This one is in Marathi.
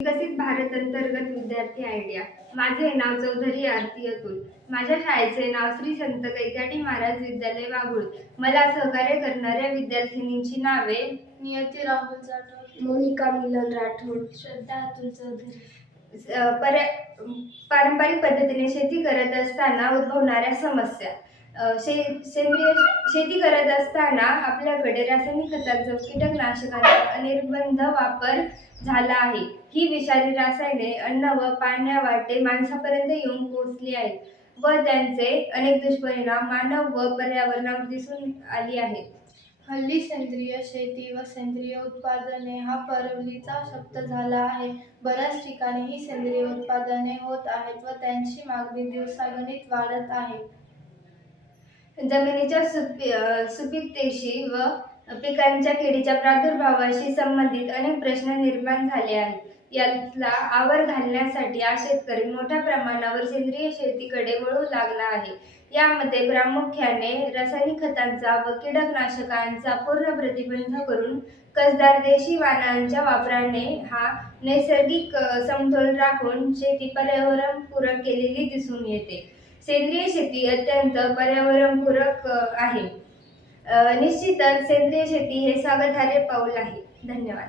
विकसित भारत अंतर्गत विद्यार्थी आयडिया. माझे नाव चौधरी आरती अतुल. माझ्या शाळेचे नाव श्री संत कैकाडी महाराज विद्यालय वाघूळ. मला सहकार्य करणाऱ्या विद्यार्थिनींची नावे: नियती राहुल जाधव, मोनिका मिलन राठोड, श्रद्धा अतुल चौधरी. पारंपरिक पद्धतीने शेती करत असताना उद्भवणाऱ्या समस्या. सेंद्रिय शेती करत असताना आपल्याकडे रासायनिक खतांचा, कीटकनाशकांचा अनिर्बंध वापर झाला आहे. ही विषारी रसायने अन्न व पाण्यावाटे माणसापर्यंत येऊन पोहोचली आहेत व त्यांचे अनेक दुष्परिणाम मानव व पर्यावरणावर दिसून आली आहेत. हल्ली सेंद्रिय शेती व सेंद्रिय उत्पादने हा परवलीचा शब्द झाला आहे. बऱ्याच ठिकाणी ही सेंद्रिय उत्पादने होत आहेत व त्यांची मागणी दिवसागणिक वाढत आहे. जमिनीच्या सुपीकतेशी व पिकांच्या किडीच्या प्रादुर्भावाशी संबंधित अनेक प्रश्न निर्माण झाले आहेत. याला आवर घालण्यासाठी आज शेतकरी मोठ्या प्रमाणावर सेंद्रिय शेतीकडे वळू लागला आहे. यामध्ये प्रामुख्याने रासायनिक खतांचा व कीटकनाशकांचा पूर्ण प्रतिबंध करून कसदार देशी वाणांच्या वापराने हा नैसर्गिक समतोल राखून शेती पर्यावरणपूरक केलेली दिसून येते. सेंद्रिय शेती अत्यंत पर्यावरणपूरक आहे. निश्चितच सेंद्रिय शेती हे स्वागतार्ह पाऊल आहे. धन्यवाद.